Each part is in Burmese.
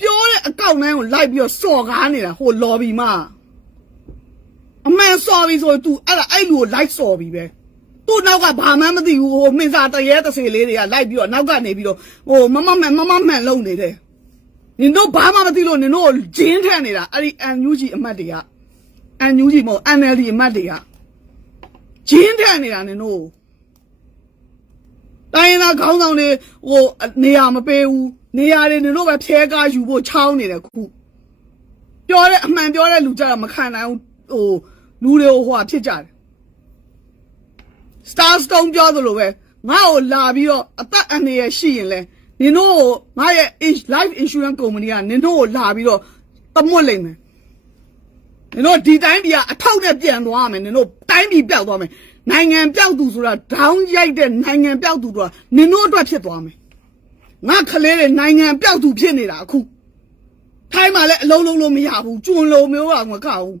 ပြောတဲ့အကောင့်တိုင်းကိုလိုက်ပြီးတော့စော်ကားနေတာဟို lobby မှာအမှန်စော်ပြီဆိုသူအဲ့လူကိုလိုက်စော်ပြီပဲသူ့နောက်ကဘာမှမသိဘူးဟိုမင်းစားတရေတစေလေးတွေကလိုက်ပြီးတော့နောက်ကနေပြီးတော့ဟိုမမမှန်လုံနေတယ်နင်တို့ဘာမှမသိလို့နင်တို့ဂျင်းထန်နေတာအဲ့ဒီ NUG အမတ်တွေက NUG မဟုတ် NLD အမတ်တွေကဂျင်းထန်နေတာနင်တို့တိုင်းရင်းသားခေါင်းဆောင်တွေဟိုနေရာမပေးဘူးနေရာတွေနင်တို့ပဲဖြဲကားယူဖို့ချောင်းနေတယ်ခုပြောတဲ့အမှန်ပြောတဲ့လူကြတော့မခံနိုင်ဘူးဟိုလူတွေကိုဟိုဖြစ်ကြတယ် Star Stone ပြောသလိုပဲငါ့ကိုလာပြီးတော့အသက်အန္တရာယ်ရှိရင်လဲနင်တို့ငါရဲ့ life insurance company ကနင်တို့ကိုလာပြီးတော့တမွတ်လိမ့်မယ်နင်တို့ဒီတိုင်းပြည်ကအထောက်နဲ့ပြန်သွားမယ်နင်တို့တိုင်းပြည်ပျောက်သွားမယ်နိုင်ငံပျောက်သူဆိုတာဒေါင်းရိုက်တဲ့နိုင်ငံပျောက်သူဆိုတာနင်တို့အတွက်ဖြစ်သွားမယ်ငါခလေးတွေနိုင်ငံပျောက်သူဖြစ်နေတာအခုထိုင်းမှာလည်းအလုံးလုံးလို့မရဘူးကျွန်းလုံးမျိုးကမကောက်ဘူး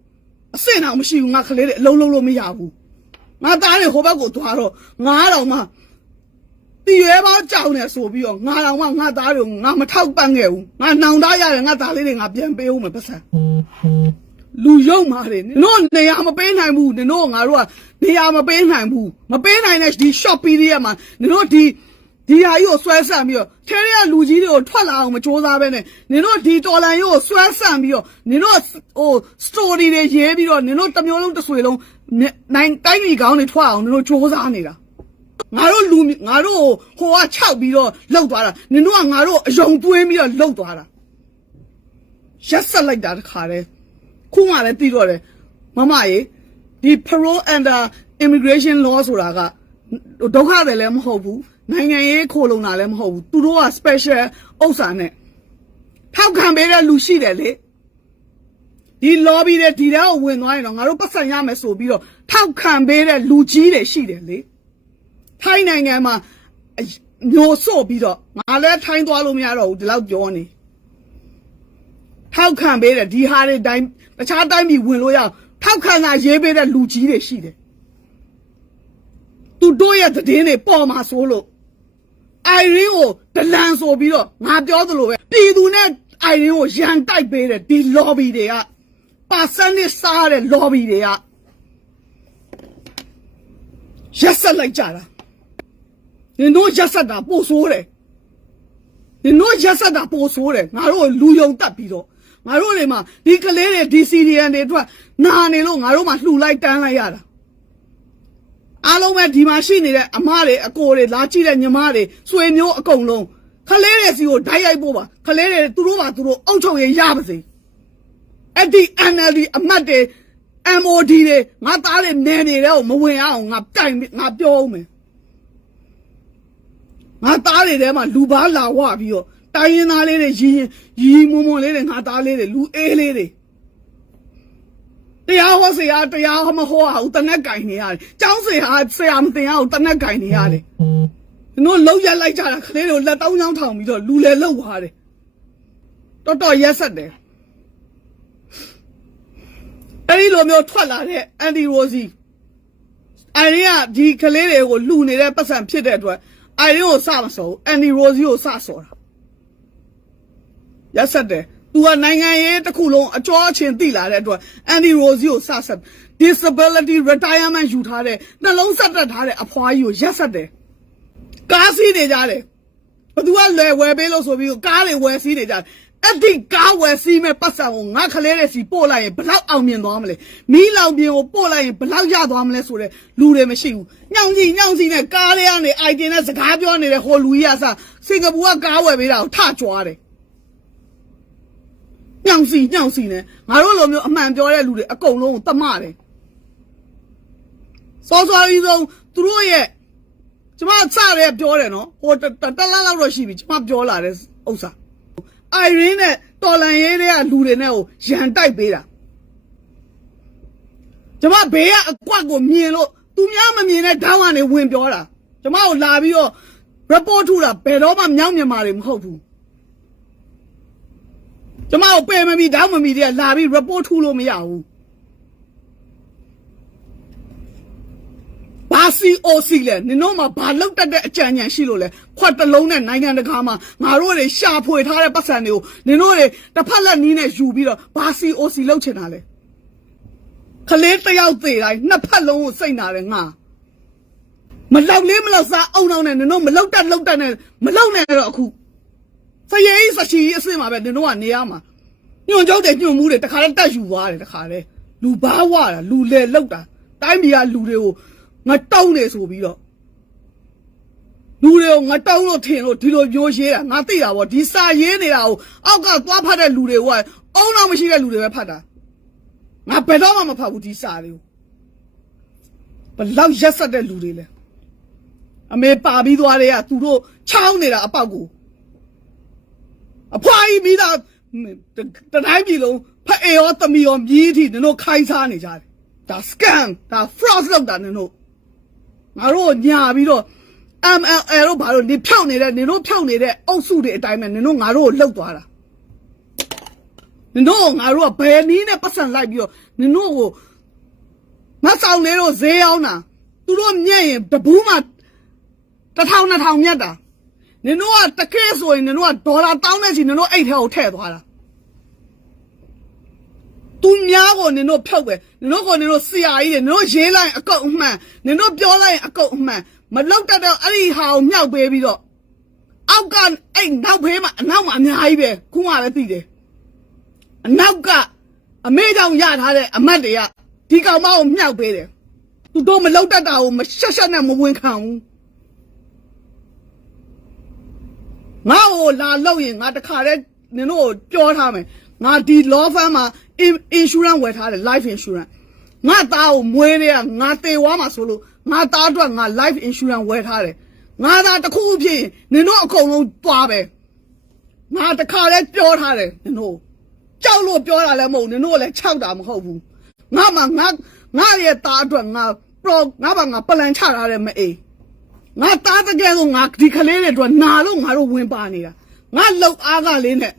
အစင်အောင်မရှိဘူးငါခလေးတွေအလုံးလုံးလို့မရဘူးငါသားတွေဟိုဘက်ကိုသွားတော့ငါတော့မှတည်ရဲပါကြောင်နေဆိုပြီးတော့ငါတော့မှငါသားတွေငါမထောက်ပံ့ခဲ့ဘူးငါနောင်တရတယ်ငါသားလေးတွေငါပြန်ပေးဦးမယ်ပတ်စံလူယုံမာတယ်နင်တို့နေရာမပေးနိုင်ဘူးနင်တို့ငါတို့ကနေရာမပေးနိုင်ဘူးမပေးနိုင်တဲ့ဒီ shop period မှာနင်တို့ဒီဟာကြီးကိုဆွဲဆန့်ပြီးတော့ထဲထဲကလူကြီးတွေကိုထွက်လာအောင်မကြိုးစားပဲနဲ့နင်တို့ဒီတော်လန်ကြီးကိုဆွဲဆန့်ပြီးတော့နင်တို့ဟို story တွေရေးပြီးတော့နင်တို့တစ်မျိုးလုံးတစ်ဆွေလုံးနိုင်တိုင်းပြည်ကောင်းတွေထွက်အောင်နင်တို့ကြိုးစားနေတာငါတို့ဟိုကခြောက်ပြီးတော့လှုပ်သွားတာနင်တို့ကငါတို့အယုံသွင်းပြီးတော့လှုပ်သွားတာရက်ဆက်လိုက်တာတခါတည်းခုမှလည်းသိတော့တယ်မမရေဒီ parole under immigration law ဆိုတာကဒုက္ခတွေလည်းမဟုတ်ဘူးနိုင်ငံရေးခိုးလုံတာလည်းမဟုတ်ဘူးသူတို့က special ဥစ္စာနဲ့ထောက်ခံပေးတဲ့လူရှိတယ်လေဒီ lobby တွေဒီတဲ့ကိုဝင်သွားရင်တော့ငါတို့ပတ်စံရမယ်ဆိုပြီးတော့ထောက်ခံပေးတဲ့လူကြီးတွေရှိတယ်လေထိုင်းနိုင်ငံမှာမျိုးစို့ပြီးတော့ငါလည်းထိုင်းသွားလို့မရတော့ဘူးဒီလောက်ပြောနေထောက်ခံပေးတဲ့ဒီဟာတွေတိုင်းတခြားတိုင်းပြည်ဝင်လို့ရအောင်ထောက်ခံတာရေးပေးတဲ့လူကြီးတွေရှိတယ်သူတို့ရဲ့သတင်းတွေပေါ်မှာဆိုလို့အိုင်ရင်းကိုဒလန်ဆိုပြီးတော့ငါပြောသလိုပဲပြည်သူနဲ့အိုင်ရင်းကိုရန်တိုက်ပေးတဲ့ဒီ lobby တွေကပါစနစ်စားတဲ့ lobby တွေကရက်ဆက်လိုက်ကြတာနင်တို့ရက်ဆက်တာပို့ဆိုးတယ်နင်တို့ရက်ဆက်တာပို့ဆိုးတယ်ငါတို့လူယုံတက်ပြီးတော့ငါတို့တွေမှာဒီကလေးတွေဒီ CDN တွေအတွက်နာနေလို့ငါတို့မှလှူလိုက်တန်းလိုက်ရတာအားလုံးပဲဒီမှာရှိနေတဲ့အမတွေအကိုတွေလာကြည့်တဲ့ညီမတွေဆွေမျိုးအကုန်လုံးခလေးတွေစီကိုဓာတ်ရိုက်ဖို့ပါခလေးတွေသူတို့အုပ်ချုပ်ရင်ရပါစေအဲ့ဒီ NLD အမတ်တွေ MOD တွေငါသားတွေနေနေတဲ့ကိုမဝင်အောင်ငါပြောအောင်မယ်ငါသားတွေထဲမှာလူပါလာဝပြီးတော့တိုင်းရင်းသားလေးတွေရီမွန်လေးတွေငါသားလေးတွေလူအေးလေးတွေတရားဟောဆရာတရားမဟောအောင်တနက်ကင်နေရတယ်ကျောင်းဆရာမတင်အောင်တနက်ကင်နေရတယ်တို့လုံးရက်လိုက်ကြတာခလေးတို့လက်တောင်းချောင်းထောင်ပြီးတော့လူလေလောက်သွားတယ်တော်ရက်ဆက်တယ်အဲ့ဒီလိုမျိုးထွက်လာတဲ့အန်ဒီရိုစီအိုင်ရင်ကဒီကလေးတွေကိုလှူနေတဲ့ပတ်စံဖြစ်တဲ့အတွက်အိုင်ရင်ကိုစမစောအန်ဒီရိုစီကိုစစောတာရက်ဆက်တယ်သူကနိုင်ငံရေးတစ်ခုလုံးအကျော်အချင်းသိလာတဲ့အတွက်အန်ဒီရိုစီကိုစဆက် disability retirement ယူထားတဲ့နှလုံးဆက်တက်ထားတဲ့အဖွားကြီးကိုရက်ဆက်တယ်ကားစီးနေကြတယ်ဘသူကလွယ်ဝယ်ပေးလို့ဆိုပြီးကားတွေဝယ်စီးနေကြတယ်အဲ့ဒီကားဝယ်စီးမဲ့ပတ်စံကိုငါခလေးတဲ့စီပို့လိုက်ရင်ဘလောက်အောင်မြင်သွားမလဲမီးလောင်ပြင်ကိုပို့လိုက်ရင်ဘလောက်ရသွားမလဲဆိုတဲ့လူတွေမရှိဘူးညောင်စီနဲ့ကားလေးကနေအိုက်တင်နဲ့စကားပြောနေတဲ့ဟိုလူကြီးကစင်ကာပူကကားဝယ်ပေးတာကိုထကြွားတယ်ညောင်စီနဲ့ငါတို့လိုမျိုးအမှန်ပြောတဲ့လူတွေအကုန်လုံးကိုတမတယ်စောရီဆုံးသူတို့ရဲ့ကျမစရဲပြောတယ်နော်ဟိုတလားလောက်တော့ရှိပြီကျမပြောလာတဲ့ဥစ္စာအိုင်ရင်းနဲ့တော်လန်ရေးတဲ့လူတွေနဲ့ကိုရန်တိုက်ပေးတာကျမဘေးကအကွက်ကိုမြင်လို့သူများမမြင်တဲ့ဓာတ်ကနေဝင်ပြောတာကျမကိုလာပြီးတော့ report ထူတာဘယ်တော့မှမြောက်မြန်မာတွေမဟုတ်ဘူးကျမကိုပယ်မမီဓာတ်မမီတွေကလာပြီး report ထူလို့မရဘူးဘာ COC လဲနင်တို့မှာဘာလောက်တတ်တဲ့အကြံဉာဏ်ရှိလို့လဲခွက်တလုံးနဲ့နိုင်ငံတကာမှာငါတို့တွေရှာဖွေထားတဲ့ပတ်စံတွေကိုနင်တို့တွေတစ်ဖက်လက်နီးနဲ့ယူပြီးတော့ဘာ COC လောက်ချင်တာလဲခလေးတယောက်သေးတိုင်းနှစ်ဖက်လုံးကိုစိတ်နာတယ်ငါမလောက်လေးမလောက်စားအုံအောင်နဲ့နင်တို့မလောက်တတ်နဲ့မလောက်နဲ့တော့အခုစရေကြီးစချီအစ်စ်မှာပဲနင်တို့ကနေရမှာညွန့်ကြောက်တယ်ညွန့်မှုတွေတခါတည်းတက်ယူသွားတယ်တခါတည်းလူဘာဝတာလူလေလောက်တာတိုင်းပြည်ကလူတွေကိုငါတောင်းနေဆိုပြီးတော့လူတွေကိုငါတောင်းလို့ထင်လို့ဒီလိုပြောရေးတာငါသိတာပေါ့ဒီစာရေးနေတာကိုအောက်ကသွားဖတ်တဲ့လူတွေကအောင်းတော့မရှိတဲ့လူတွေပဲဖတ်တာငါဘယ်တော့မှမဖတ်ဘူးဒီစာတွေကိုဘလောက်ရက်ဆက်တဲ့လူတွေလဲအမေပါပြီးသွားတဲ့ကသူတို့ချောင်းနေတာအပေါက်ကိုအဖွားကြီးမိသားတတိုင်းပြည်လုံးဖက်အေရောသမီးရောမြည်ထီနင်တို့ခိုင်းစားနေကြတယ်ဒါ scam ဒါ fraud လောက်တာနင်တို့ငါတို့ညာပြီးတော့ MLL တို့ဘာလို့နေဖြောက်နေတဲ့နင်တို့ဖြောက်နေတဲ့အုပ်စုတွေအတိုင်းပဲနင်တို့ငါတို့ကိုလှုပ်သွားတာနင်တို့ငါတို့ကဘယ်နည်းနဲ့ပတ်စံလိုက်ပြီးတော့နင်တို့ကိုမဆောင်လေးတို့ဈေးအောင်တာသူတို့မြက်ရင်တဘူးမှာ1000-2000မြတ်တာနင်တို့ကတကယ်ဆိုရင်နင်တို့ကဒေါ်လာ1000နဲ့ချီနင်တို့အိတ်ထဲကိုထည့်သွားတာသူများကိုနင်တို့ဖြုတ်ပဲနင်တို့ကိုနင်တို့ဆရာကြီးတွေနင်တို့ရေးလိုက်အကုတ်အမှန်နင်တို့ပြောလိုက်အကုတ်အမှန်မလောက်တတ်တော့အဲ့ဒီဟာကိုမြောက်ပေးပြီးတော့အောက်ကအဲ့နောက်ဖေးမှာအနောက်မှာအများကြီးပဲခုမှလည်းသိတယ်အနောက်ကအမေကြောင့်ရထားတဲ့အမတ်တွေကဒီကောင်မကိုမြောက်ပေးတယ်သူတို့မလောက်တတ်တာကိုမရှက်ရှက်နဲ့မဝင်ခံဘူးငါ့ကိုလာလောက်ရင်ငါတခါတည်းနင်တို့ကိုပြောထားမယ်ငါဒီ law firm မှာ insurance ဝယ်ထားတယ် life insurance ငါသားကိုမွေးတဲ့ကငါတေဝါမှာဆိုလို့ငါသားအတွက်ငါ life insurance ဝယ်ထားတယ်ငါသားတစ်ခုဖြစ်ရင်နင်တို့အကုန်လုံးတွားပဲငါတခါတည်းပြောထားတယ်နင်တို့ကြောက်လို့ပြောတာလည်းမဟုတ်နင်တို့လည်းခြောက်တာမဟုတ်ဘူးငါမှငါရဲ့သားအတွက်ငါပလန်ချထားတယ်မအေးငါသားတကယ်ဆိုငါဒီကလေးတွေအတွက်နာလို့ငါတို့ဝင်ပါနေတာငါလောက်အားကလေးနဲ့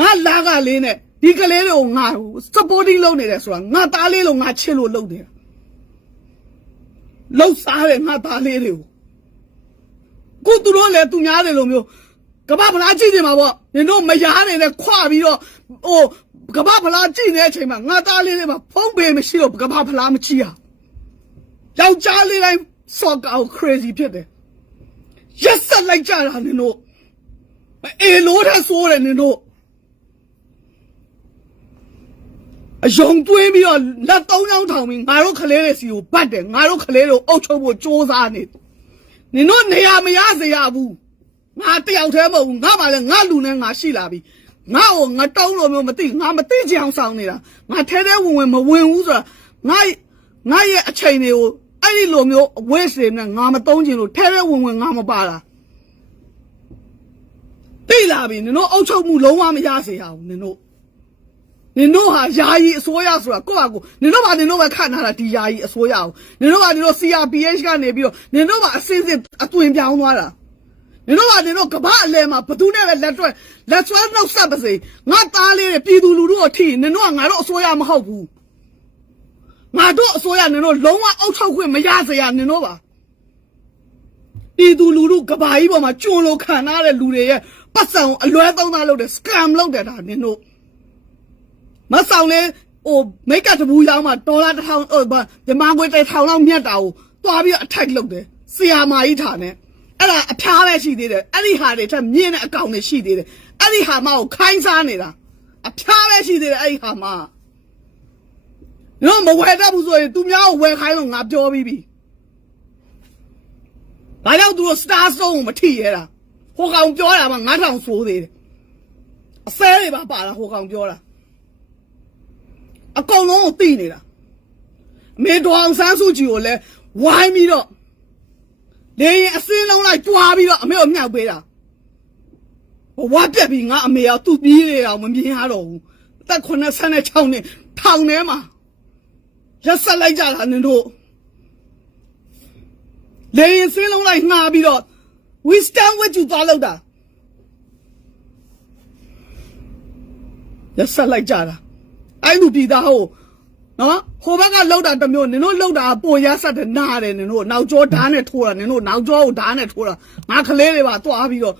ငါလာကလေးနဲ့ဒီကလေးတွေကိုငါ supporting လုပ်နေတယ်ဆိုတာငါသားလေးလို့ငါချစ်လို့လုပ်နေတာလှုပ်စားတယ်ငါသားလေးတွေကိုကိုသူတို့လည်းသူများတယ်လို့မျိုးကဘာဖလားကြည့်နေမှာပေါ့နင်တို့မယားနေနဲ့ခွပြီးတော့ဟိုကဘာဖလားကြည့်နေတဲ့အချိန်မှာငါသားလေးတွေမှာဖုံးပေမရှိတော့ကဘာဖလားမကြည့်ရယောက်ျားလေးတိုင်းစောက်ကောက် crazy ဖြစ်တယ်ရက်ဆက်လိုက်ကြတာနင်တို့အေလို့ထဆိုးတယ်နင်တို့အယုံသွင်းပြီးတော့လက်3ချောင်းထောင်ပြီးငါတို့ကလေးတွေစီကိုဗတ်တယ်ငါတို့ကလေးတွေကိုအုပ်ချုပ်ဖို့စ조사နေနင်တို့နေရာမရစေရဘူးငါတယောက်တည်းမဟုတ်ဘူးငါမှလည်းငါလူနဲ့ငါရှိလာပြီငါ့ကိုငါတောင်းလို့မျိုးမသိငါမသိချင်အောင်ဆောင်နေတာငါထဲဝင်မဝင်ဘူးဆိုတာငါရဲ့အချိန်တွေကိုအဲ့ဒီလိုမျိုးအဝဲစင်နဲ့ငါမသုံးချင်လို့ထဲဝင်ငါမပါတာသိလာပြီနင်တို့အုပ်ချုပ်မှုလုံးဝမရစေရဘူးနင်တို့ဟာယာယီအစိုးရဆိုတာကိုယ့်ဟာကိုနင်တို့ပဲခန့်ထားတာဒီယာယီအစိုးရကိုနင်တို့ CRPH ကနေပြီးတော့နင်တို့ကအစင်းစစ်အသွင်ပြောင်းသွားတာနင်တို့ကဘာအလဲမှာဘသူနဲ့ပဲလက်ဆွဲနှုတ်ဆက်ပါစေငါသားလေးတွေပြည်သူလူထုကိုထိနင်တို့ကငါတို့အစိုးရမဟုတ်ဘူးငါတို့အစိုးရနင်တို့လုံးဝအုပ်ချုပ်ခွင့်မရစေရနင်တို့ပါပြည်သူလူထုကဘာကြီးပေါ်မှာကျွန်းလို့ခံထားတဲ့လူတွေရဲ့ပတ်စံကိုအလွဲသုံးစားလုပ်တယ် scam လုပ်တယ်ဒါနင်တို့မဆောင်လေဟိုမိတ်ကတဘူးရောင်းမှာဒေါ်လာ1000ဒီမာငွေ1000လောက်မြတ်တာကိုတွားပြီး attack လုပ်တယ်ဆီယာမာကြီးထားနဲ့အဲ့ဒါအဖျားပဲရှိသေးတယ်အဲ့ဒီဟာတွေထက်မြင့်တဲ့အကောင်တွေရှိသေးတယ်အဲ့ဒီဟာမကိုခိုင်းစားနေတာအဖျားပဲရှိသေးတယ်အဲ့ဒီဟာမနော်မဝယ်တတ်ဘူးဆိုရင်သူများကိုဝယ်ခိုင်းလို့ငါပြောပြီးပြီဘာကြောင့်သူတို့ star stone ကိုမထိရတာဟိုကောင်ပြောတာမှ9000ဆိုသေးတယ်အစဲတွေပါတာဟိုကောင်ပြောတာအကောင်လုံးကိုသိနေတာအမေတော်အောင်ဆန်းစုကြည်ကိုလည်းဝိုင်းပြီးတော့လေရင်အစင်းလုံးလိုက်ကြွားပြီးတော့အမေကိုမြောက်ပေးတာဝါပြက်ပြီးငါအမေကသူ့ပြီးလေအောင်မမြင်ရတော့ဘူးအသက်86နှစ်ထောင်ထဲမှာရက်ဆက်လိုက်ကြတာနင်တို့လေရင်စင်းလုံးလိုက်ငှားပြီးတော့ we stand with you သွားလောက်တာရက်ဆက်လိုက်ကြတာအဲ့လူပြည်သားဟို နော်ဟိုဘက်ကလောက်တာတစ်မျိုးနင်တို့လောက်တာပိုရဆက်တယ်နားတယ်နင်တို့နောက်ကျောဓာတ်နဲ့ထိုးတာနင်တို့နောက်ကျောကိုဓာတ်နဲ့ထိုးတာငါကလေးတွေပါတွားပြီးတော့